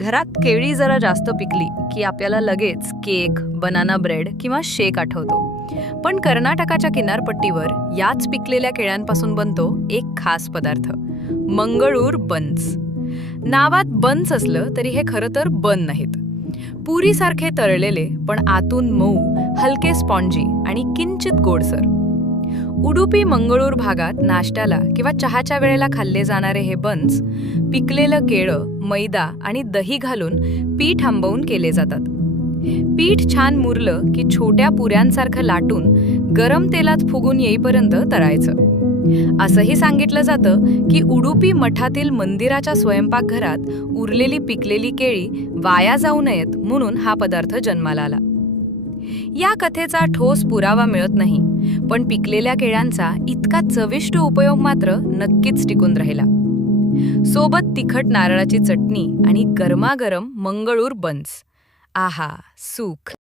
घरात केळी जरा जास्त पिकली की आपल्याला लगेच केक, बनाना ब्रेड किंवा शेक आठवतो. पण कर्नाटकाच्या किनारपट्टीवर याच पिकलेल्या केळ्यांपासून बनतो एक खास पदार्थ, मंगळूर बन्स. नावात बन्स असलं तरी हे खरं तर बन नाहीत. पुरीसारखे तळलेले पण आतून मऊ, हलके स्पॉन्जी आणि किंचित गोडसर. उडुपी मंगळूर भागात नाश्त्याला किंवा चहाच्या वेळेला खाल्ले जाणारे हे बन्स पिकलेलं केळं, मैदा आणि दही घालून पीठ आंबवून केले जातात. पीठ छान मुरलं की छोट्या पुऱ्यांसारखं लाटून गरम तेलात फुगून येईपर्यंत तळायचं. असंही सांगितलं जातं की उडुपी मठातील मंदिराच्या स्वयंपाकघरात उरलेली पिकलेली केळी वाया जाऊ नयेत म्हणून हा पदार्थ जन्माला आला. या कथेचा ठोस पुरावा मिळत नाही, पण पिकलेल्या केळ्यांचा इतका चविष्ट उपयोग मात्र नक्कीच टिकून राहिला. सोबत तिखट नारळाची चटणी आणि गरमागरम मंगळूर बन्स. आहा, सुख.